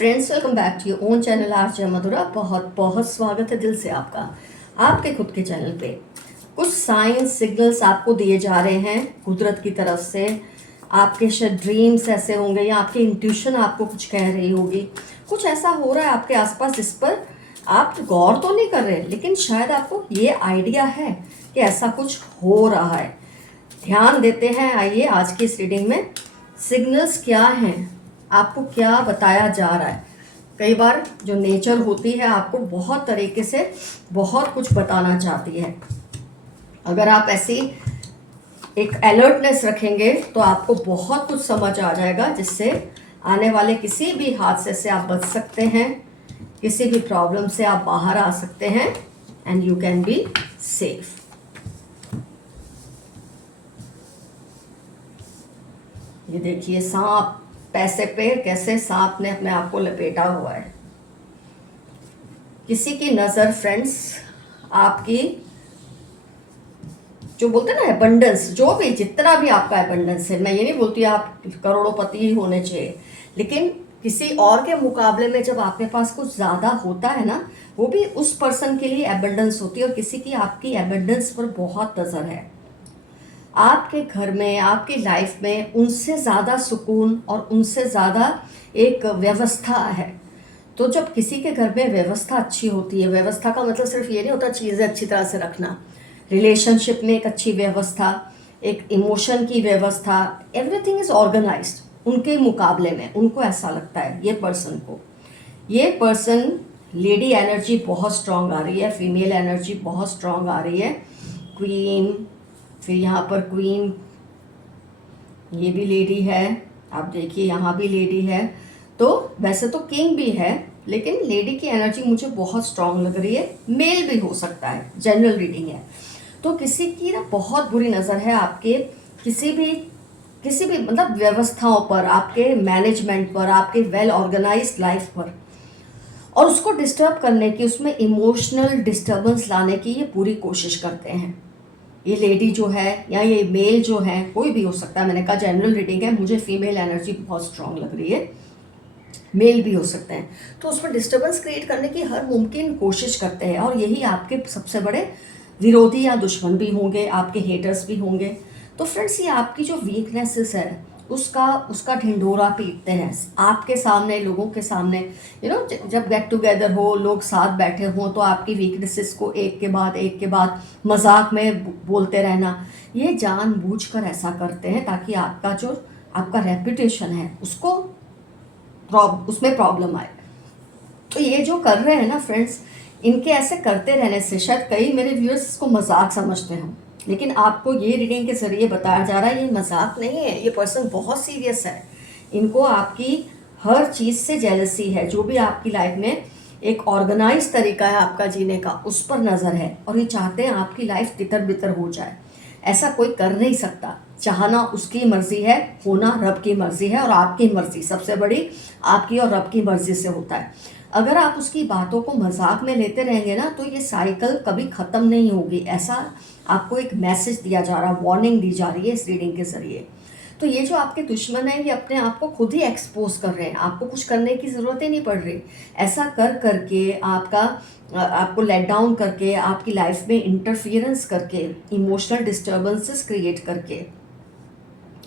Friends, welcome back to your own channel RJ Madhura. बहुत बहुत स्वागत है दिल से आपका आपके खुद के चैनल पे। कुछ साइंस सिग्नल्स आपको दिए जा रहे हैं कुदरत की तरफ से। आपके शायद ड्रीम्स ऐसे होंगे या आपकी इंट्यूशन आपको कुछ कह रही होगी। कुछ ऐसा हो रहा है आपके आसपास जिस पर आप गौर तो नहीं कर रहे, लेकिन शायद आपको ये आइडिया है कि ऐसा कुछ हो रहा है। ध्यान देते हैं। आइए आज की इस रीडिंग में सिग्नल्स क्या हैं, आपको क्या बताया जा रहा है। कई बार जो नेचर होती है आपको बहुत तरीके से बहुत कुछ बताना चाहती है। अगर आप ऐसी एक अलर्टनेस रखेंगे तो आपको बहुत कुछ समझ आ जाएगा, जिससे आने वाले किसी भी हादसे से आप बच सकते हैं, किसी भी प्रॉब्लम से आप बाहर आ सकते हैं and you can be safe. ये देखिए सांप, पैसे पे कैसे सांप ने अपने आप को लपेटा हुआ है। किसी की नज़र फ्रेंड्स आपकी जो बोलते हैं ना एबंडेंस, जो भी जितना भी आपका एबंडेंस है, मैं ये नहीं बोलती आप करोड़ों ही होने चाहिए, लेकिन किसी और के मुकाबले में जब आपके पास कुछ ज़्यादा होता है ना, वो भी उस पर्सन के लिए एबंडेंस होती है। और किसी की आपकी एबंडेंस पर बहुत नज़र है। आपके घर में, आपकी लाइफ में उनसे ज़्यादा सुकून और उनसे ज़्यादा एक व्यवस्था है। तो जब किसी के घर में व्यवस्था अच्छी होती है, व्यवस्था का मतलब सिर्फ ये नहीं होता चीज़ें अच्छी तरह से रखना, रिलेशनशिप में एक अच्छी व्यवस्था, एक इमोशन की व्यवस्था, एवरीथिंग इज़ ऑर्गेनाइज्ड। उनके मुकाबले में उनको ऐसा लगता है ये पर्सन लेडी एनर्जी बहुत स्ट्रांग आ रही है, फीमेल एनर्जी बहुत स्ट्रांग आ रही है। क्वीन, फिर यहाँ पर क्वीन, ये भी लेडी है, आप देखिए यहाँ भी लेडी है। तो वैसे तो किंग भी है, लेकिन लेडी की एनर्जी मुझे बहुत स्ट्रांग लग रही है। मेल भी हो सकता है, जनरल रीडिंग है। तो किसी की ना बहुत बुरी नज़र है आपके किसी भी मतलब व्यवस्थाओं पर, आपके मैनेजमेंट पर, आपके वेल ऑर्गेनाइज्ड लाइफ पर, और उसको डिस्टर्ब करने की, उसमें इमोशनल डिस्टर्बेंस लाने की ये पूरी कोशिश करते हैं। ये लेडी जो है या ये मेल जो है, कोई भी हो सकता है। मैंने कहा जनरल रीडिंग है, मुझे फीमेल एनर्जी बहुत स्ट्रांग लग रही है, मेल भी हो सकते हैं। तो उसमें डिस्टर्बेंस क्रिएट करने की हर मुमकिन कोशिश करते हैं, और यही आपके सबसे बड़े विरोधी या दुश्मन भी होंगे, आपके हेटर्स भी होंगे। तो फ्रेंड्स, ये आपकी जो वीकनेसेस है उसका ढिंढोरा पीटते हैं आपके सामने, लोगों के सामने। जब गेट टुगेदर हो, लोग साथ बैठे हों, तो आपकी वीकनेसेस को एक के बाद मजाक में बोलते रहना, ये जानबूझकर ऐसा करते हैं ताकि आपका रेपुटेशन है उसमें प्रॉब्लम आए। तो ये जो कर रहे हैं ना फ्रेंड्स, इनके ऐसे करते रहने से शायद कई मेरे व्यूअर्स इसको मजाक समझते हों, लेकिन आपको ये रीडिंग के ज़रिए बताया जा रहा है ये मजाक नहीं है। ये पर्सन बहुत सीरियस है। इनको आपकी हर चीज़ से जेलसी है। जो भी आपकी लाइफ में एक ऑर्गेनाइज तरीका है आपका जीने का, उस पर नज़र है, और ये चाहते हैं आपकी लाइफ तितर बितर हो जाए। ऐसा कोई कर नहीं सकता। चाहना उसकी मर्जी है, होना रब की मर्जी है, और आपकी मर्जी सबसे बड़ी आपकी और रब की मर्जी से होता है। अगर आप उसकी बातों को मजाक में लेते रहेंगे ना, तो ये साइकिल कभी ख़त्म नहीं होगी। ऐसा आपको एक मैसेज दिया जा रहा है, वार्निंग दी जा रही है इस रीडिंग के ज़रिए। तो ये जो आपके दुश्मन हैं, ये अपने आप को खुद ही एक्सपोज कर रहे हैं। आपको कुछ करने की ज़रूरत ही नहीं पड़ रही। ऐसा कर करके आपको लेट डाउन करके, आपकी लाइफ में इंटरफियरेंस करके, इमोशनल डिस्टर्बेंसेस क्रिएट करके,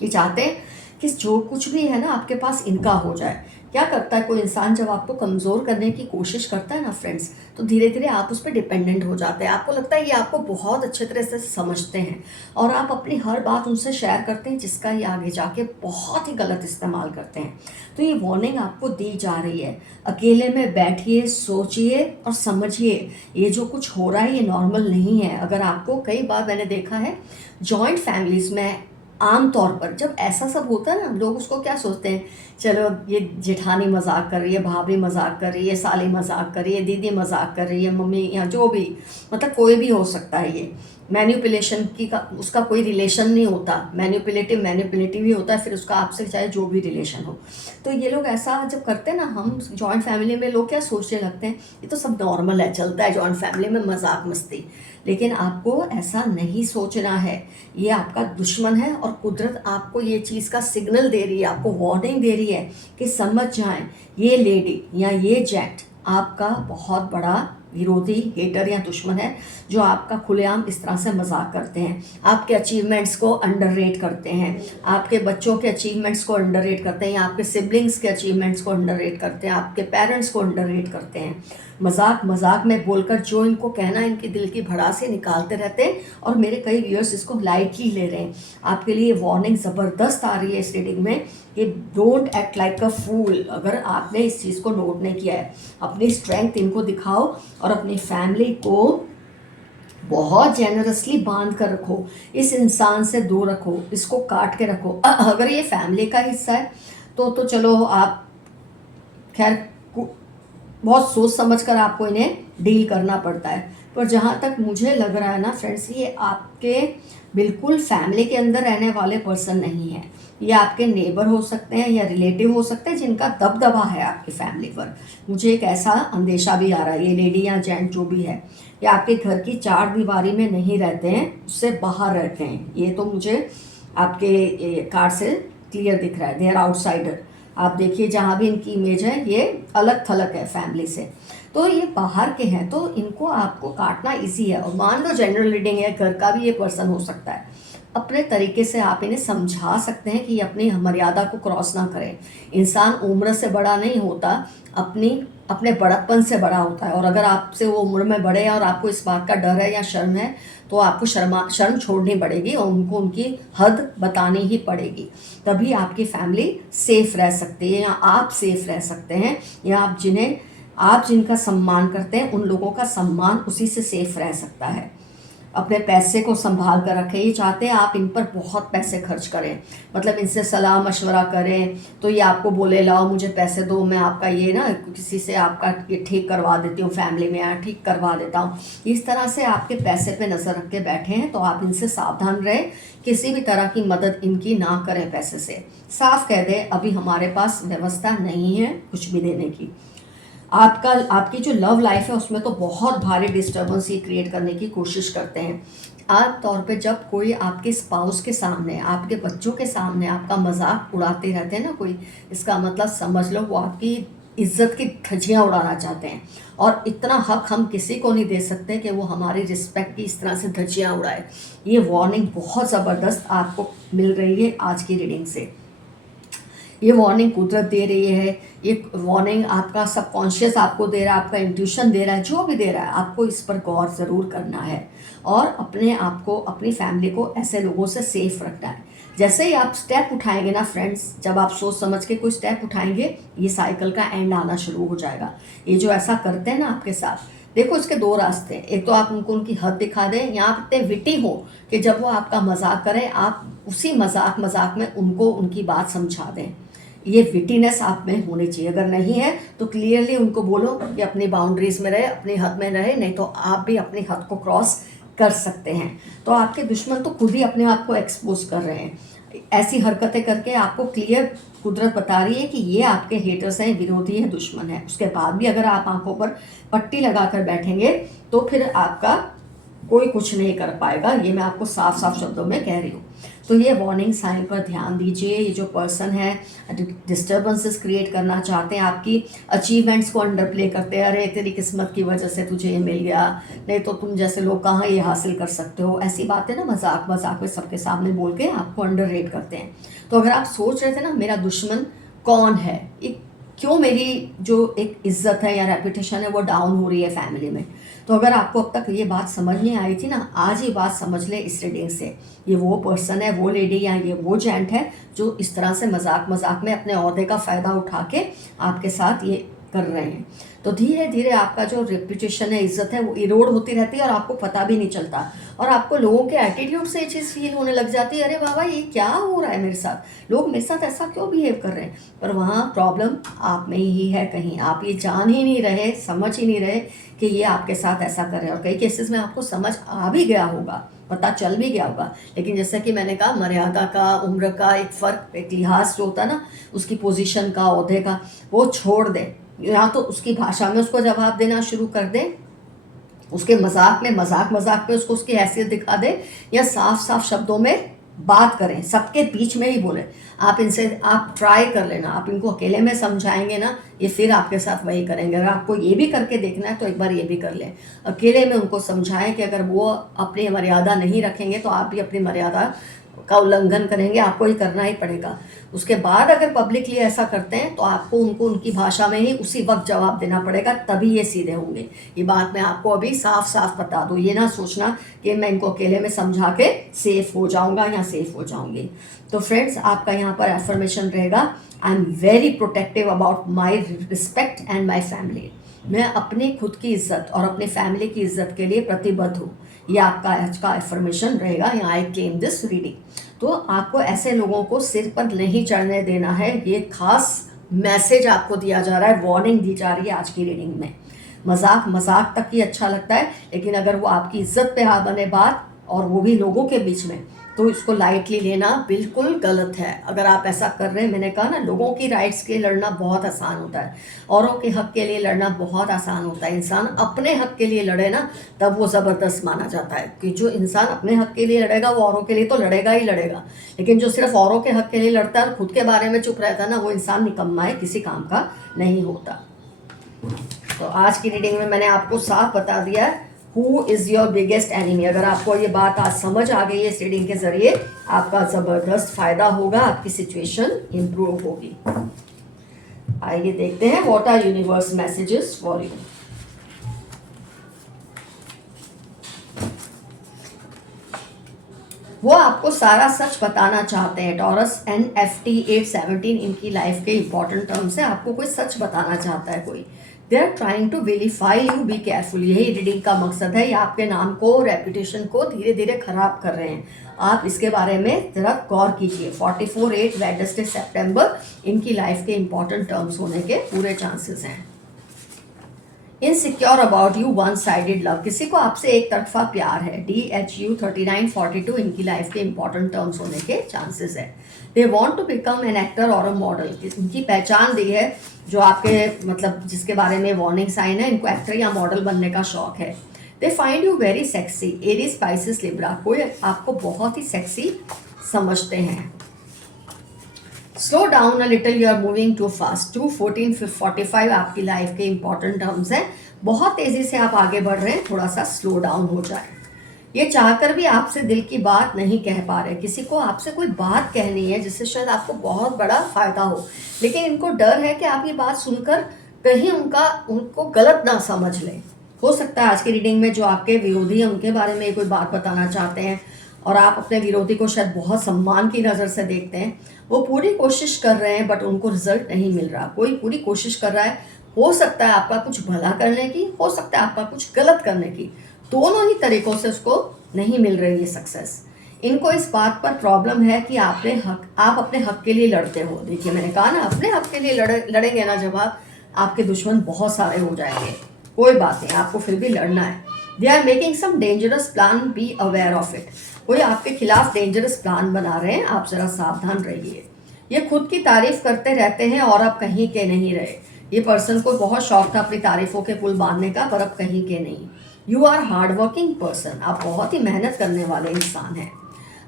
ये चाहते हैं कि जो कुछ भी है ना आपके पास, इनका हो जाए। क्या करता है कोई इंसान, जब आपको कमज़ोर करने की कोशिश करता है ना फ्रेंड्स, तो धीरे धीरे आप उस पर डिपेंडेंट हो जाते हैं। आपको लगता है ये आपको बहुत अच्छे तरह से समझते हैं, और आप अपनी हर बात उनसे शेयर करते हैं, जिसका ये आगे जाके बहुत ही गलत इस्तेमाल करते हैं। तो ये वार्निंग आपको दी जा रही है। अकेले में बैठिए, सोचिए और समझिए, ये जो कुछ हो रहा है ये नॉर्मल नहीं है। अगर आपको, कई बार मैंने देखा है जॉइंट फैमिलीज़ में, आम तौर पर जब ऐसा सब होता है ना, लोग उसको क्या सोचते हैं, चलो ये जेठानी मजाक कर रही है, भाभी मजाक कर रही है, साली मजाक कर रही है, दीदी मजाक कर रही है, मम्मी या जो भी, मतलब कोई भी हो सकता है ये। मैन्युपुलेशन की का उसका कोई रिलेशन नहीं होता, मैन्युपुलेटिव ही होता है, फिर उसका आपसे चाहे जो भी रिलेशन हो। तो ये लोग ऐसा जब करते हैं ना, हम जॉइंट फैमिली में लोग क्या सोचने लगते हैं, ये तो सब नॉर्मल है, चलता है जॉइंट फैमिली में मजाक मस्ती। लेकिन आपको ऐसा नहीं सोचना है, ये आपका दुश्मन है और कुदरत आपको ये चीज़ का सिग्नल दे रही है, आपको वार्निंग दे रही है कि समझ जाएं ये लेडी या ये जेंट आपका बहुत बड़ा विरोधी, हेटर या दुश्मन है, जो आपका खुलेआम इस तरह से मजाक करते हैं, आपके अचीवमेंट्स को अंडररेट करते हैं, आपके बच्चों के अचीवमेंट्स को अंडररेट करते हैं, या आपके सिबलिंग्स के अचीवमेंट्स को अंडररेट करते हैं, आपके पेरेंट्स को अंडररेट करते हैं। मजाक मजाक में बोलकर जो इनको कहना है, इनके दिल की भड़ासी निकालते रहते हैं, और मेरे कई व्यूअर्स इसको लाइटली ले रहे हैं। आपके लिए वार्निंग ज़बरदस्त आ रही है इस रीडिंग में कि डोंट एक्ट लाइक अ फूल। अगर आपने इस चीज़ को नोट नहीं किया है, अपनी स्ट्रेंथ इनको दिखाओ और अपनी फैमिली को बहुत जेनरसली बांध कर रखो, इस इंसान से दूर रखो, इसको काट के रखो। अगर ये फैमिली का हिस्सा है तो चलो आप खैर बहुत सोच समझ कर आपको इन्हें डील करना पड़ता है। पर जहाँ तक मुझे लग रहा है ना फ्रेंड्स, ये आपके बिल्कुल फैमिली के अंदर रहने वाले पर्सन नहीं है। ये आपके नेबर हो सकते हैं या रिलेटिव हो सकते हैं जिनका दबदबा है आपकी फैमिली पर। मुझे एक ऐसा अंदेशा भी आ रहा है, ये लेडी या जेंट जो भी है, ये आपके घर की चार दीवारी में नहीं रहते हैं, उससे बाहर रहते हैं। ये तो मुझे आपके कार्ड से क्लियर दिख रहा है, दे आर आउटसाइडर। आप देखिए जहाँ भी इनकी इमेज है, ये अलग थलग है फैमिली से, तो ये बाहर के हैं, तो इनको आपको काटना इजी है। और मान लो जनरल रीडिंग है, घर का भी ये पर्सन हो सकता है, अपने तरीके से आप इन्हें समझा सकते हैं कि अपनी मर्यादा को क्रॉस ना करें। इंसान उम्र से बड़ा नहीं होता, अपने बड़प्पन से बड़ा होता है। और अगर आपसे वो उम्र में बड़े हैं और आपको इस बात का डर है या शर्म है, तो आपको शर्म छोड़नी पड़ेगी और उनको उनकी हद बतानी ही पड़ेगी। तभी आपकी फैमिली सेफ रह सकती है, या आप सेफ रह सकते हैं, या आप जिनका सम्मान करते हैं उन लोगों का सम्मान उसी से सेफ रह सकता है। अपने पैसे को संभाल कर रखें। ये चाहते हैं आप इन पर बहुत पैसे खर्च करें, मतलब इनसे सलाह मशवरा करें तो ये आपको बोले लाओ मुझे पैसे दो, मैं आपका ये ना किसी से आपका ये ठीक करवा देती हूँ, फैमिली में या ठीक करवा देता हूँ। इस तरह से आपके पैसे पे नज़र रख के बैठे हैं, तो आप इनसे सावधान रहें, किसी भी तरह की मदद इनकी ना करें पैसे से। साफ कह दें अभी हमारे पास व्यवस्था नहीं है कुछ भी देने की। आपकी जो लव लाइफ है उसमें तो बहुत भारी डिस्टर्बेंस ही क्रिएट करने की कोशिश करते हैं। आम तौर पे जब कोई आपके स्पाउस के सामने, आपके बच्चों के सामने आपका मजाक उड़ाते रहते हैं ना कोई, इसका मतलब समझ लो वो आपकी इज्जत की धज्जियाँ उड़ाना चाहते हैं। और इतना हक हम किसी को नहीं दे सकते कि वो हमारी रिस्पेक्ट की इस तरह से धज्जियाँ उड़ाए। ये वार्निंग बहुत ज़बरदस्त आपको मिल रही है आज की रीडिंग से। ये वार्निंग कुदरत दे रही है, ये वार्निंग आपका सबकॉन्शियस आपको दे रहा है, आपका इंट्यूशन दे रहा है, जो भी दे रहा है आपको इस पर गौर ज़रूर करना है और अपने आप को, अपनी फैमिली को ऐसे लोगों से सेफ रखना है। जैसे ही आप स्टेप उठाएंगे ना फ्रेंड्स, जब आप सोच समझ के कोई स्टेप उठाएंगे, ये साइकिल का एंड आना शुरू हो जाएगा। ये जो ऐसा करते हैं ना आपके साथ, देखो इसके दो रास्ते हैं। एक तो आप उनको उनकी हद दिखा दें, या आप इतने विटी हो कि जब वो आपका मजाक करें आप उसी मजाक में उनको उनकी बात समझा दें। ये विटीनेस आप में होनी चाहिए। अगर नहीं है तो क्लियरली उनको बोलो कि अपनी बाउंड्रीज में रहे, अपनी हद में रहे, नहीं तो आप भी अपनी हद को क्रॉस कर सकते हैं। तो आपके दुश्मन तो खुद ही अपने आप को एक्सपोज कर रहे हैं। ऐसी हरकतें करके आपको क्लियर कुदरत बता रही है कि ये आपके हेटर्स हैं, विरोधी हैं, दुश्मन है। उसके बाद भी अगर आप आंखों पर पट्टी लगा कर बैठेंगे तो फिर आपका कोई कुछ नहीं कर पाएगा। ये मैं आपको साफ साफ शब्दों में कह रही हूँ। तो ये वार्निंग साइन पर ध्यान दीजिए। ये जो पर्सन है डिस्टर्बेंसेस क्रिएट करना चाहते हैं, आपकी अचीवमेंट्स को अंडर प्ले करते हैं। अरे तेरी किस्मत की वजह से तुझे ये मिल गया, नहीं तो तुम जैसे लोग कहाँ ये हासिल कर सकते हो, ऐसी बातें ना मजाक में सबके सामने बोल के आपको अंडर रेट करते हैं। तो अगर आप सोच रहे थे ना मेरा दुश्मन कौन है, क्यों मेरी जो एक इज्जत है या रेपुटेशन है वो डाउन हो रही है फैमिली में, तो अगर आपको अब तक ये बात समझ नहीं आई थी ना, आज ये बात समझ ले इस रीडिंग से। ये वो पर्सन है, वो लेडी या ये वो जेंट है जो इस तरह से मजाक में अपने ओहदे का फ़ायदा उठा के आपके साथ ये कर रहे हैं। तो धीरे धीरे आपका जो रेपुटेशन है, इज्जत है, वो इरोड होती रहती है और आपको पता भी नहीं चलता। और आपको लोगों के एटीट्यूड से ये चीज़ फील होने लग जाती है, अरे बाबा ये क्या हो रहा है मेरे साथ, लोग मेरे साथ ऐसा क्यों बिहेव कर रहे हैं। पर वहाँ प्रॉब्लम आप में ही है कहीं, आप ये जान ही नहीं रहे, समझ ही नहीं रहे कि ये आपके साथ ऐसा कर रहे हैं। और कई केसेस में आपको समझ आ भी गया होगा पता चल भी गया होगा, लेकिन जैसे कि मैंने कहा मर्यादा का, उम्र का एक फ़र्क, एक लिहाज जो होता है ना, उसकी पोजीशन का, ओहदे का, वो छोड़ दे। या तो उसकी भाषा में उसको जवाब देना शुरू कर दे, उसके मजाक में, मजाक में उसको उसकी हैसियत दिखा दे, या साफ साफ शब्दों में बात करें, सबके बीच में ही बोले। आप इनसे, आप ट्राई कर लेना, आप इनको अकेले में समझाएंगे ना, ये फिर आपके साथ वही करेंगे। अगर आपको ये भी करके देखना है तो एक बार ये भी कर लें, अकेले में उनको समझाएं कि अगर वो अपनी मर्यादा नहीं रखेंगे तो आप भी अपनी मर्यादा का उल्लंघन करेंगे, आपको ही करना ही पड़ेगा। उसके बाद अगर पब्लिकली ऐसा करते हैं तो आपको उनको उनकी भाषा में ही उसी वक्त जवाब देना पड़ेगा, तभी ये सीधे होंगे। ये बात मैं आपको अभी साफ साफ बता दूँ, ये ना सोचना कि मैं इनको अकेले में समझा के सेफ हो जाऊंगा या सेफ हो जाऊंगी। तो फ्रेंड्स, आपका यहाँ पर एफर्मेशन रहेगा, I am very protective about my respect and my family. मैं अपनी खुद की इज्जत और अपनी फैमिली की इज्जत के लिए प्रतिबद्ध हूँ। ये आपका आज का एफर्मेशन रहेगा, या आई क्लेम दिस रीडिंग। तो आपको ऐसे लोगों को सिर पर नहीं चढ़ने देना है, ये खास मैसेज आपको दिया जा रहा है, वार्निंग दी जा रही है आज की रीडिंग में। मजाक तक ही अच्छा लगता है, लेकिन अगर वो आपकी इज्जत पे हाथ बने बात, और वो भी लोगों के बीच में, तो इसको लाइटली लेना बिल्कुल गलत है। अगर आप ऐसा कर रहे हैं, मैंने कहा ना, लोगों की राइट्स के लड़ना बहुत आसान होता है, औरों के हक के लिए लड़ना बहुत आसान होता है। इंसान अपने हक के लिए लड़े ना, तब वो ज़बरदस्त माना जाता है, कि जो इंसान अपने हक के लिए लड़ेगा वो औरों के लिए तो लड़ेगा ही लड़ेगा, लेकिन जो सिर्फ औरों के हक के लिए लड़ता है और खुद के बारे में चुप रहता है ना, वो इंसान निकम्मा है, किसी काम का नहीं होता। तो आज की रीडिंग में मैंने आपको साफ बता दिया है, who is your biggest enemy. अगर आपको ये बात आज समझ आ गई है इस रीडिंग के जरिए, आपका ज़बरदस्त फायदा होगा, आपकी सिचुएशन इंप्रूव होगी। आइए देखते हैं what are universe messages for you. वो आपको सारा सच बताना चाहते हैं। टॉरस NFT 817 इनकी लाइफ के इंपॉर्टेंट टर्म्स है, आपको कोई सच बताना चाहता है कोई। They are trying to vilify you, be careful. यही रीडिंग का मकसद है, ये आपके नाम को, रेपुटेशन को धीरे धीरे खराब कर रहे हैं। आप इसके बारे में जरा गौर कीजिए। 44/8 वेडनेसडे सितंबर इनकी लाइफ के इंपॉर्टेंट टर्म्स होने के पूरे चांसेस हैं। Insecure about you, one sided love. किसी को आपसे एक तरफा प्यार है। DHU 3942 इनकी लाइफ के इंपॉर्टेंट टर्म्स होने के चांसेस है। They want to become an actor और अ मॉडल। इनकी पहचान दी है, जो आपके मतलब जिसके बारे में वार्निंग साइन है, इनको एक्टर या मॉडल बनने का शौक है। They find you very sexy. Aries, Pisces, Libra, कोई आपको बहुत ही सेक्सी समझते हैं। Slow down a little, you are moving too fast. 2/14/45 आपकी लाइफ के इंपॉर्टेंट टर्म्स हैं। बहुत तेजी से आप आगे बढ़ रहे हैं, थोड़ा सा स्लो डाउन हो जाए। ये चाहकर भी आपसे दिल की बात नहीं कह पा रहे। किसी को आपसे कोई बात कहनी है जिससे शायद आपको बहुत बड़ा फायदा हो, लेकिन इनको डर है कि आप ये बात सुनकर कहीं उनको गलत ना समझ लें। हो सकता है आज की रीडिंग में जो आपके विरोधी हैं उनके बारे में कोई बात बताना चाहते हैं, और आप अपने विरोधी को शायद बहुत सम्मान की नज़र से देखते हैं। वो पूरी कोशिश कर रहे हैं, बट उनको रिजल्ट नहीं मिल रहा। कोई पूरी कोशिश कर रहा है, हो सकता है आपका कुछ भला करने की, हो सकता है आपका कुछ गलत करने की, दोनों ही तरीकों से उसको नहीं मिल रही है सक्सेस। इनको इस बात पर प्रॉब्लम है कि आप अपने हक के लिए लड़ते हो। देखिए, मैंने कहा ना, अपने हक के लिए लड़ेंगे ना जब आपके दुश्मन बहुत सारे हो जाएंगे। कोई बात नहीं, आपको फिर भी लड़ना है। They are making some dangerous plan, be aware of it. कोई आपके खिलाफ डेंजरस प्लान बना रहे हैं, आप जरा सावधान रहिए। ये खुद की तारीफ करते रहते हैं और अब कहीं के नहीं रहे। ये पर्सन को बहुत शौक था अपनी तारीफों के पुल बांधने का, पर अब कहीं के नहीं। You are hard working person, आप बहुत ही मेहनत करने वाले इंसान हैं।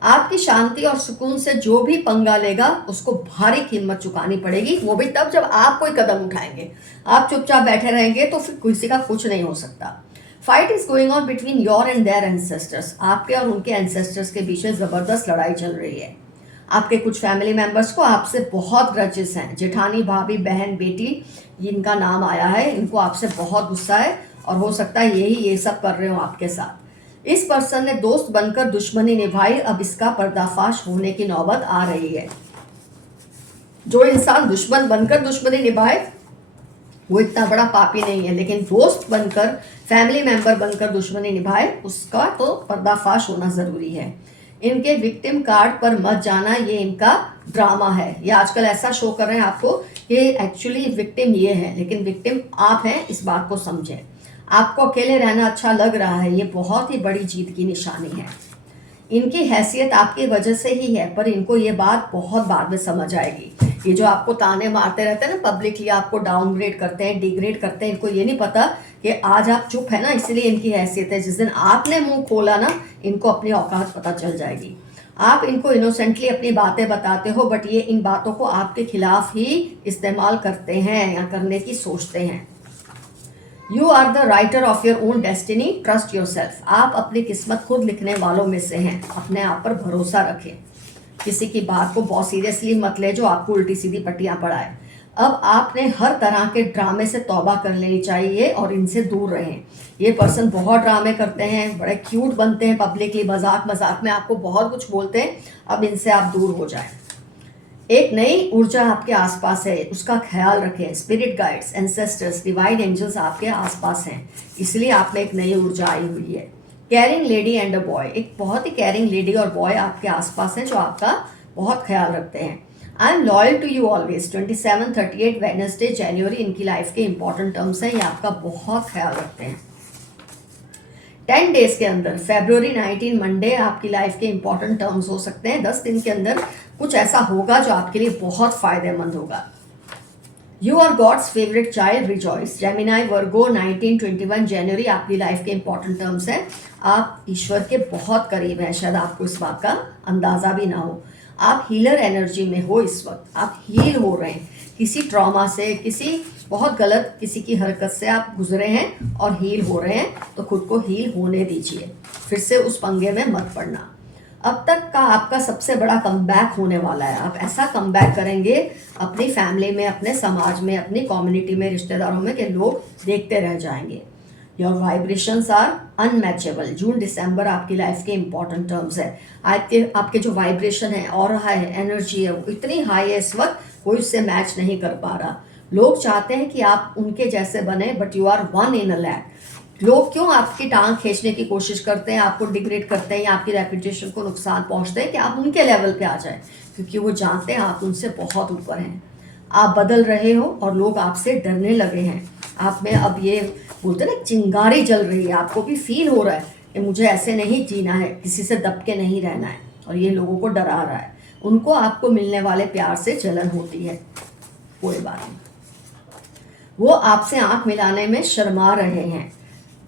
आपकी शांति और सुकून से जो भी पंगा लेगा उसको भारी कीमत चुकानी पड़ेगी, वो भी तब जब आप कोई कदम उठाएंगे। आप चुपचाप बैठे रहेंगे तो फिर किसी का कुछ नहीं हो सकता। Fight is going on between your and their ancestors. आपके और उनके एंसेस्टर्स के बीच में ज़बरदस्त लड़ाई चल रही है। आपके कुछ फैमिली मेंबर्स को आपसे बहुत ग्रजेस हैं। जेठानी, भाभी, बहन, बेटी, जिनका नाम आया है, इनको आपसे बहुत गुस्सा है, और हो सकता है यही ये सब कर रहे हो आपके साथ। इस पर्सन ने दोस्त बनकर दुश्मनी निभाई, अब इसका पर्दाफाश होने की नौबत आ रही है। जो इंसान दुश्मन बनकर दुश्मनी निभाए वो इतना बड़ा पापी नहीं है, लेकिन दोस्त बनकर, फैमिली मेंबर बनकर दुश्मनी निभाए, उसका तो पर्दाफाश होना ज़रूरी है। इनके विक्टिम कार्ड पर मत जाना, ये इनका ड्रामा है। ये आजकल ऐसा शो कर रहे हैं आपको कि एक्चुअली विक्टिम ये है, लेकिन विक्टिम आप हैं, इस बात को समझें। आपको अकेले रहना अच्छा लग रहा है, ये बहुत ही बड़ी जीत की निशानी है। इनकी हैसियत आपकी वजह से ही है, पर इनको ये बात बहुत बाद में समझ आएगी। ये जो आपको ताने मारते रहते हैं ना, पब्लिकली आपको डाउनग्रेड करते हैं, डिग्रेड करते हैं, इनको ये नहीं पता कि आज आप चुप है ना, इसलिए इनकी हैसियत है। जिस दिन आपने मुंह खोला ना, इनको अपनी औकात पता चल जाएगी। आप इनको इनोसेंटली अपनी बातें बताते हो, बट ये इन बातों को आपके खिलाफ ही इस्तेमाल करते हैं या करने की सोचते हैं। You are the writer of your own destiny, trust yourself. आप अपनी किस्मत खुद लिखने वालों में से हैं। अपने आप पर भरोसा रखें। किसी की बात को बहुत सीरियसली मत ले जो आपको उल्टी सीधी पट्टियां पड़ाए। अब आपने हर तरह के ड्रामे से तौबा कर लेनी चाहिए और इनसे दूर रहें। ये पर्सन बहुत ड्रामे करते हैं, बड़े क्यूट बनते हैं, पब्लिकली मजाक मजाक में आपको बहुत कुछ बोलते हैं। अब इनसे आप दूर हो जाएं। एक नई ऊर्जा आपके आसपास है, उसका ख्याल रखें। Spirit guides, ancestors, divine angels आपके आसपास हैं, इसलिए आप में एक नई ऊर्जा आई हुई है। Caring lady and a boy, एक बहुत ही कैरिंग लेडी और बॉय आपके आसपास हैं जो आपका बहुत ख्याल रखते हैं। I am loyal to you always, 27, 38 Wednesday जनवरी इनकी लाइफ के इंपॉर्टेंट टर्म्स हैं। ये आपका बहुत ख्याल रखते हैं। 10 डेज के अंदर, February 19 मंडे आपकी लाइफ के इंपॉर्टेंट टर्म्स हो सकते हैं। 10 दिन के अंदर कुछ ऐसा होगा जो आपके लिए बहुत फायदेमंद होगा। You are God's favourite child, rejoice. Gemini Virgo 19-21 जनवरी आपकी लाइफ के इंपॉर्टेंट टर्म्स हैं। आप ईश्वर के बहुत करीब हैं, शायद आपको इस बात का अंदाजा भी ना हो। आप हीलर एनर्जी में हो इस वक्त, आप हील हो रहे हैं। किसी ट्रॉमा से, किसी बहुत गलत किसी की हरकत से आप गुजरे हैं और हील हो रहे हैं, तो खुद को हील होने दीजिए। फिर से उस पंगे में मत पड़ना। अब तक का आपका सबसे बड़ा कमबैक होने वाला है। आप ऐसा कमबैक करेंगे अपनी फैमिली में, अपने समाज में, अपनी कम्युनिटी में, रिश्तेदारों में, कि लोग देखते रह जाएंगे। Your vibrations are unmatchable. जून दिसंबर आपकी लाइफ के इंपॉर्टेंट टर्म्स है। आपके जो वाइब्रेशन है और है एनर्जी है, वो इतनी हाई है इस वक्त, कोई उससे मैच नहीं कर पा रहा। लोग चाहते हैं कि आप उनके जैसे बने, but you are one in a lakh. लोग क्यों आपकी टांग खींचने की कोशिश करते हैं, आपको डिग्रेड करते हैं या आपकी रेपुटेशन को नुकसान पहुंचते हैं कि आप उनके लेवल पे आ जाए, क्योंकि वो जानते हैं आप उनसे बहुत ऊपर हैं। आप बदल रहे हो और लोग आपसे डरने लगे हैं। आप में अब ये बोलते हैं ना, चिंगारी जल रही है। आपको भी फील हो रहा है कि मुझे ऐसे नहीं जीना है, किसी से दब के नहीं रहना है, और ये लोगों को डरा रहा है। उनको आपको मिलने वाले प्यार से जलन होती है, कोई बात नहीं। वो आपसे आंख मिलाने में शर्मा रहे हैं।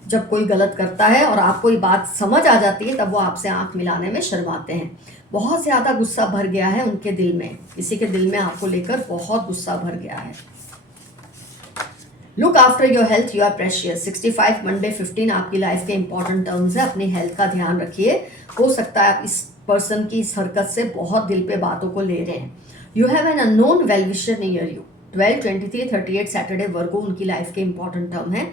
जब कोई गलत करता है और आपको ये बात समझ आ जाती है, तब वो आपसे आंख मिलाने में शर्माते हैं। बहुत ज़्यादा गुस्सा भर गया है उनके दिल में, किसी के दिल में आपको लेकर बहुत गुस्सा भर गया है। Look after your health, you are precious. 65 Monday 15 आपकी लाइफ के इंपॉर्टेंट टर्म्स है। अपनी हेल्थ का ध्यान रखिए। हो सकता है आप इस पर्सन की इस हरकत से बहुत दिल पे बातों को ले रहे हैं। You have an unknown well wisher near you. 12, 23, 38 Saturday Virgo उनकी लाइफ के इंपॉर्टेंट टर्म है।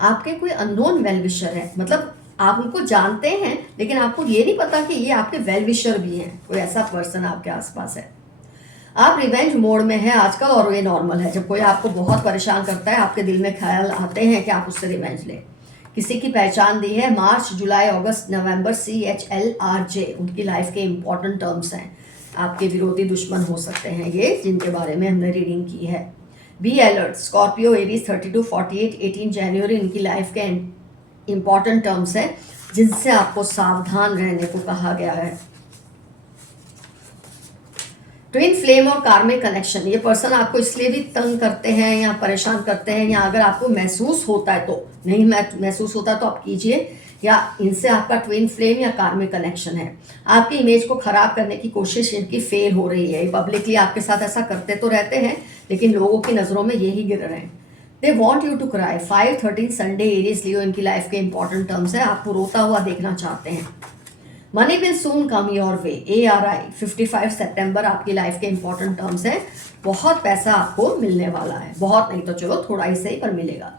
आपके कोई अननोन वेल विशर है, मतलब आप उनको जानते हैं लेकिन आपको ये नहीं पता कि ये आपके वेल विशर भी हैं। कोई ऐसा पर्सन आपके आसपास है। आप रिवेंज मोड में हैं आजकल, और ये नॉर्मल है। जब कोई आपको बहुत परेशान करता है, आपके दिल में ख्याल आते हैं कि आप उससे रिवेंज लें। किसी की पहचान दी है। मार्च, जुलाई, अगस्त, नवंबर, CHLRJ उनकी लाइफ के इंपॉर्टेंट टर्म्स हैं। आपके विरोधी दुश्मन हो सकते हैं ये, जिनके बारे में हमने रीडिंग की है। Be alert. स्कॉर्पियो, एरीज, 32, 48, 18 जनवरी इनकी लाइफ के इंपॉर्टेंट टर्म्स हैं, जिनसे आपको सावधान रहने को कहा गया है। ट्विन फ्लेम और कार्मिक कनेक्शन, ये पर्सन आपको इसलिए भी तंग करते हैं या परेशान करते हैं, या अगर आपको महसूस होता है, तो नहीं महसूस होता तो आप कीजिए, या इनसे आपका ट्विन फ्लेम या कार्मिक कनेक्शन है। आपकी इमेज को खराब करने की कोशिश इनकी फेल हो रही है। पब्लिकली आपके साथ ऐसा करते तो रहते हैं, लेकिन लोगों की नज़रों में यही गिर रहे हैं। They want you to cry. 5, 13 Sunday Aries Leo इनकी लाइफ के इंपॉर्टेंट टर्म्स है। आपको रोता हुआ देखना चाहते हैं। Money will soon come your way. ARI, 55 सितंबर आपकी लाइफ के इंपॉर्टेंट टर्म्स हैं। बहुत पैसा आपको मिलने वाला है, बहुत नहीं तो चलो थोड़ा ही सही, पर मिलेगा।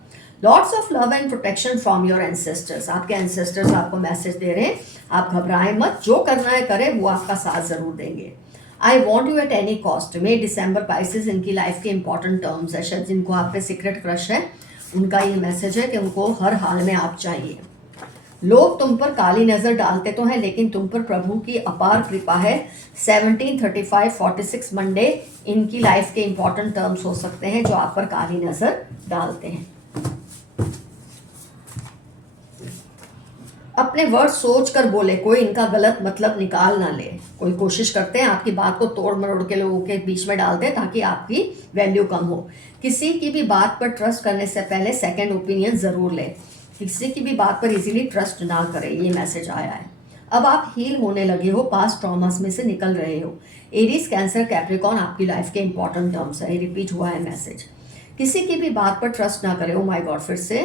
Lots of love and protection from your ancestors. आपके एंसेस्टर्स आपको मैसेज दे रहे हैं, आप घबराएं मत, जो करना है करें, वो आपका साथ जरूर देंगे। I want you at any cost. मई, दिसंबर, पाइसेस इनकी लाइफ के इंपॉर्टेंट टर्म्स है। शायद जिनको आप पे सीक्रेट क्रश है, उनका ये मैसेज है कि उनको हर हाल में आप चाहिए। लोग तुम पर काली नजर डालते तो हैं, लेकिन तुम पर प्रभु की अपार कृपा है। 17, 35, 46 मंडे इनकी लाइफ के इंपॉर्टेंट टर्म्स हो सकते हैं जो आप पर काली नजर डालते हैं। अपने वर्ड सोच कर बोले, कोई इनका गलत मतलब निकाल ना ले। कोई कोशिश करते हैं आपकी बात को तोड़ मरोड़ के लोगों के बीच में डाल दें ताकि आपकी वैल्यू कम हो। किसी की भी बात पर ट्रस्ट करने से पहले सेकंड ओपिनियन ज़रूर लें। किसी की भी बात पर इजीली ट्रस्ट ना करें, ये मैसेज आया है। अब आप हील होने लगे हो, पास्ट ट्रॉमास में से निकल रहे हो। एरीज, कैंसर, कैप्रिकॉन आपकी लाइफ के इंपॉर्टेंट टर्म्स है। रिपीट हुआ है मैसेज। किसी की भी बात पर ट्रस्ट ना करें। ओ माय गॉड, फिर से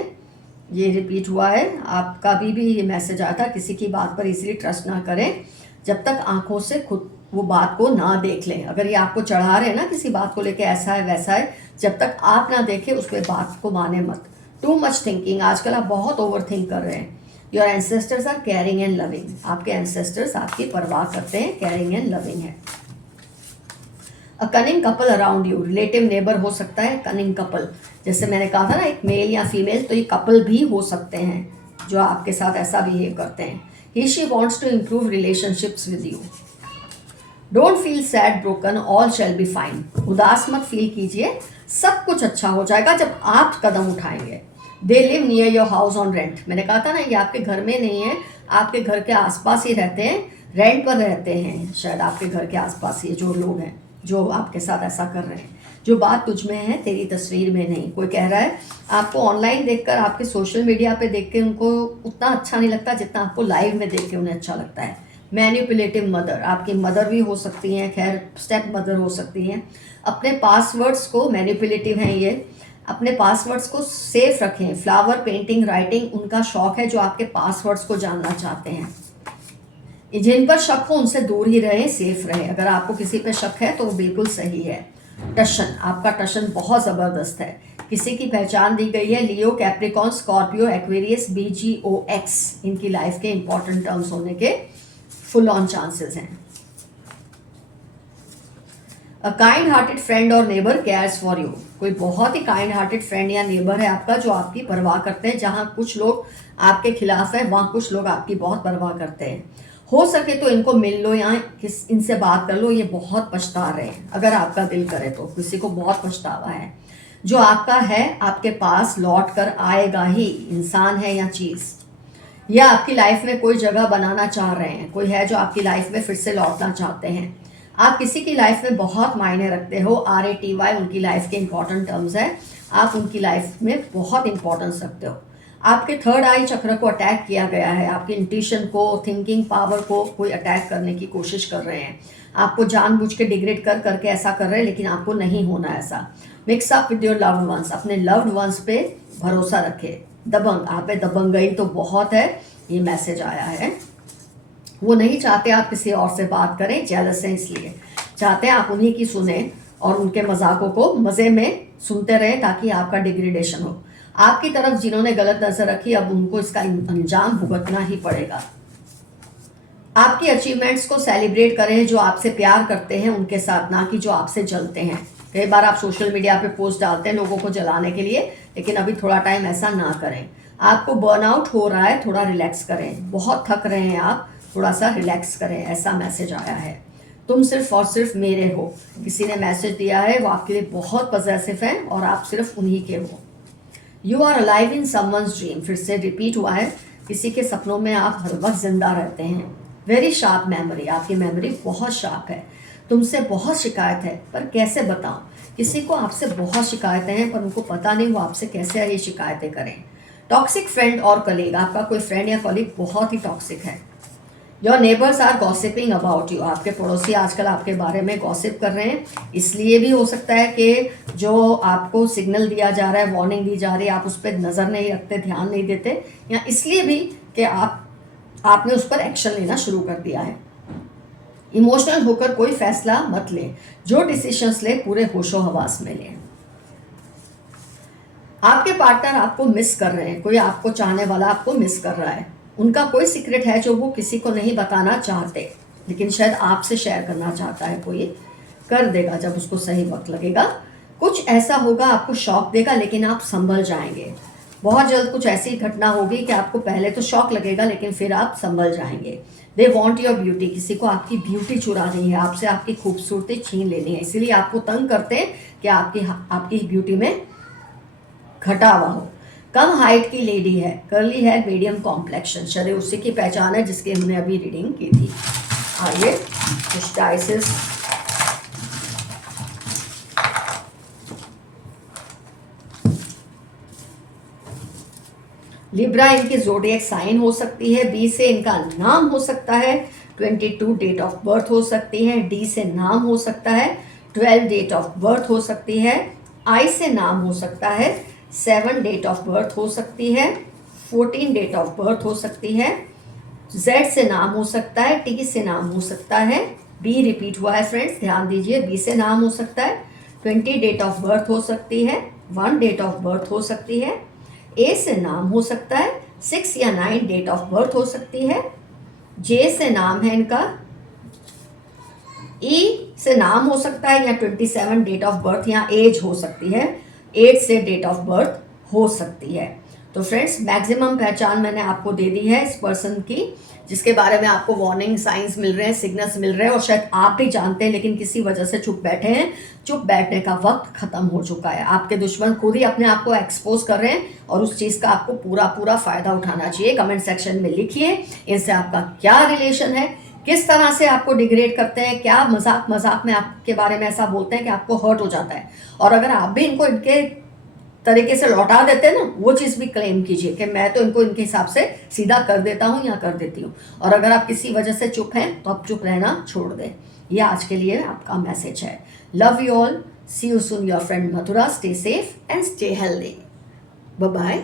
ये रिपीट हुआ है। आपका भी ये मैसेज आया था, किसी की बात पर इजीली ट्रस्ट ना करें जब तक आंखों से खुद वो बात को ना देख लें। अगर ये आपको चढ़ा रहे हैं ना किसी बात को लेके, ऐसा है वैसा है, जब तक आप ना देखें उस पर बात को माने मत। टू मच थिंकिंग, आजकल आप बहुत ओवर थिंक कर रहे हैं। Your ancestors are caring and loving, आपके एंसेस्टर्स आपकी परवाह करते हैं, केयरिंग एंड लविंग है। A cunning couple around you, relative neighbour हो सकता है कनिंग कपल, जैसे मैंने कहा था ना एक मेल या फीमेल, तो ये कपल भी हो सकते हैं जो आपके साथ ऐसा बिहेव करते हैं। He she wants to improve relationships with you. Don't feel sad broken, all shall be fine, उदास मत फील कीजिए, सब कुछ अच्छा हो जाएगा जब आप कदम उठाएंगे। They live near your house on rent, मैंने कहा था ना ये आपके घर में नहीं है, आपके घर के आसपास ही रहते हैं, रेंट पर रहते हैं शायद आपके घर के आसपास ही जो लोग हैं जो आपके साथ ऐसा कर रहे हैं। जो बात तुझ में है तेरी तस्वीर में नहीं। कोई कह रहा है आपको ऑनलाइन देखकर, आपके सोशल मीडिया पे देख के उनको उतना अच्छा नहीं लगता जितना आपको लाइव में देख के उन्हें अच्छा लगता है। मैनिपुलेटिव मदर, आपकी मदर भी हो सकती हैं, खैर स्टेप मदर हो सकती हैं। अपने पासवर्ड्स को, मैनिपुलेटिव हैं ये, अपने पासवर्ड्स को सेफ रखें। फ्लावर, पेंटिंग, राइटिंग उनका शौक है जो आपके पासवर्ड्स को जानना चाहते हैं। जिन पर शक हो उनसे दूर ही रहें, सेफ रहें। अगर आपको किसी पे शक है तो वो बिल्कुल सही है। टशन, आपका टशन बहुत ज़बरदस्त है। किसी की पहचान दी गई है। लियो, कैप्रिकॉन, स्कॉर्पियो, एक्वेरियस, BGOX इनकी लाइफ के इंपॉर्टेंट टर्म्स होने के फुल ऑन चांसेस हैं। अ काइंड हार्टेड फ्रेंड और नेबर केयर्स फॉर यू, कोई बहुत ही काइंड हार्टेड फ्रेंड या नेबर है आपका जो आपकी परवाह करते हैं। जहाँ कुछ लोग आपके खिलाफ है वहाँ कुछ लोग आपकी बहुत परवाह करते हैं। हो सके तो इनको मिल लो या इनसे बात कर लो, ये बहुत पछता रहे हैं। अगर आपका दिल करे तो, किसी को बहुत पछतावा है। जो आपका है आपके पास लौट कर आएगा ही, इंसान है या चीज़। या आपकी लाइफ में कोई जगह बनाना चाह रहे हैं, कोई है जो आपकी लाइफ में फिर से लौटना चाहते हैं। आप किसी की लाइफ में बहुत मायने रखते हो। RATY उनकी लाइफ के इंपॉर्टेंट टर्म्स है। आप उनकी लाइफ में बहुत इंपॉर्टेंस रखते हो। आपके थर्ड आई चक्र को अटैक किया गया है। आपकी इंट्यूशन को, थिंकिंग पावर को कोई अटैक करने की कोशिश कर रहे हैं। आपको जानबूझ के डिग्रेड कर करके ऐसा कर रहे हैं, लेकिन आपको नहीं होना ऐसा। Mix up with your loved ones, अपने लव्ड वंस पे भरोसा रखे। दबंग, आप पे दबंगई तो बहुत है, ये मैसेज आया है। वो नहीं चाहते आप किसी और से बात करें, जेलस हैं इसलिए चाहते हैं आप उन्हीं की सुने और उनके मजाकों को मज़े में सुनते रहें ताकि आपका डिग्रेडेशन हो। आपकी तरफ जिन्होंने गलत नजर रखी अब उनको इसका अंजाम भुगतना ही पड़ेगा। आपकी अचीवमेंट्स को सेलिब्रेट करें। जो आपसे प्यार करते हैं उनके साथ, ना कि जो आपसे जलते हैं। कई बार आप सोशल मीडिया पे पोस्ट डालते हैं लोगों को जलाने के लिए, लेकिन अभी थोड़ा टाइम ऐसा ना करें। आपको बर्नआउट हो रहा है, थोड़ा रिलैक्स करें। बहुत थक रहे हैं आप, थोड़ा सा रिलैक्स करें, ऐसा मैसेज आया है। तुम सिर्फ और सिर्फ मेरे हो, किसी ने मैसेज दिया है, वो आपके लिए बहुत पॉजिटिव है और आप सिर्फ उन्हीं के हो। You are alive in someone's dream, फिर से रिपीट हुआ है। किसी के सपनों में आप हर वक्त जिंदा रहते हैं। वेरी शार्प मेमोरी, आपकी मेमोरी बहुत शार्प है। तुमसे बहुत शिकायत है पर कैसे बताऊं। किसी को आपसे बहुत शिकायतें हैं पर उनको पता नहीं वो आपसे कैसे ये शिकायतें करें। टॉक्सिक फ्रेंड और कलीग, आपका कोई फ्रेंड या कलीग बहुत ही टॉक्सिक है। Your neighbours are gossiping about you, आपके पड़ोसी आजकल आपके बारे में गॉसिप कर रहे हैं। इसलिए भी हो सकता है कि जो आपको सिग्नल दिया जा रहा है, वार्निंग दी जा रही है, आप उस पर नज़र नहीं रखते, ध्यान नहीं देते, या इसलिए भी कि आपने उस पर एक्शन लेना शुरू कर दिया है। इमोशनल होकर कोई फैसला मत लें, जो डिसीजंस ले पूरे होशो हवास में लें। आपके पार्टनर आपको मिस कर रहे हैं, कोई आपको चाहने वाला आपको मिस कर रहा है। उनका कोई सीक्रेट है जो वो किसी को नहीं बताना चाहते, लेकिन शायद आपसे शेयर करना चाहता है। कोई कर देगा जब उसको सही वक्त लगेगा। कुछ ऐसा होगा आपको शॉक देगा, लेकिन आप संभल जाएंगे। बहुत जल्द कुछ ऐसी घटना होगी कि आपको पहले तो शॉक लगेगा लेकिन फिर आप संभल जाएंगे। दे वॉन्ट योर ब्यूटी, किसी को आपकी ब्यूटी चुरानी है, आपसे आपकी खूबसूरती छीन लेनी है, इसीलिए आपको तंग करते हैं कि आपकी ब्यूटी में घटावा हो। कम हाइट की लेडी है, कर्ली हेयर, मीडियम कॉम्प्लेक्शन, शरीर उसी की पहचान है जिसकी हमने अभी रीडिंग की थी। आइए कुछ डाइसेस लिब्रा इनकी ज़ोडिएक साइन हो सकती है, बी से इनका नाम हो सकता है, 22 डेट ऑफ बर्थ हो सकती है, डी से नाम हो सकता है, 12 डेट ऑफ बर्थ हो सकती है, आई से नाम हो सकता है, 7 डेट ऑफ बर्थ हो सकती है, 14 डेट ऑफ बर्थ हो सकती है, जेड से नाम हो सकता है, टी से नाम हो सकता है, बी रिपीट हुआ है फ्रेंड्स, ध्यान दीजिए, बी से नाम हो सकता है, 20 डेट ऑफ बर्थ हो सकती है, 1 डेट ऑफ बर्थ हो सकती है, ए से नाम हो सकता है, 6 या 9 डेट ऑफ बर्थ हो सकती है, जे से नाम है इनका, ई से नाम हो सकता है या 27 डेट ऑफ बर्थ या एज हो सकती है, 8 से डेट ऑफ बर्थ हो सकती है। तो फ्रेंड्स मैक्सिमम पहचान मैंने आपको दे दी है इस पर्सन की, जिसके बारे में आपको वार्निंग साइंस मिल रहे हैं, सिग्नल्स मिल रहे हैं और शायद आप भी जानते हैं लेकिन किसी वजह से चुप बैठे हैं। चुप बैठने का वक्त खत्म हो चुका है, आपके दुश्मन खुद ही अपने आप को एक्सपोज कर रहे हैं और उस चीज़ का आपको पूरा पूरा फ़ायदा उठाना चाहिए। कमेंट सेक्शन में लिखिए इनसे आपका क्या रिलेशन है, किस तरह से आपको डिग्रेड करते हैं, क्या मजाक मजाक में आपके बारे में ऐसा बोलते हैं कि आपको हर्ट हो जाता है, और अगर आप भी इनको इनके तरीके से लौटा देते हैं ना, वो चीज़ भी क्लेम कीजिए कि मैं तो इनको इनके हिसाब से सीधा कर देता हूँ या कर देती हूँ। और अगर आप किसी वजह से चुप हैं तो आप चुप रहना छोड़ दें। ये आज के लिए आपका मैसेज है। Love you all, see you soon, your friend Mathura. Stay safe and stay healthy. Bye bye.